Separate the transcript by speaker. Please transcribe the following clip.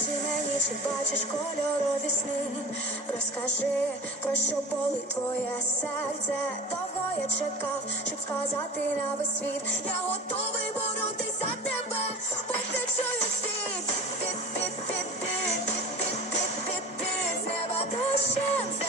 Speaker 1: Скажи чи бачиш кольорові сни, розкажи, про що болить твоє серце. Давно я чекав, щоб сказати на весь світ. Я готовий боротись за тебе, бо ти чую світ. Під, під, під, під, під, під, під, під, з неба дощем.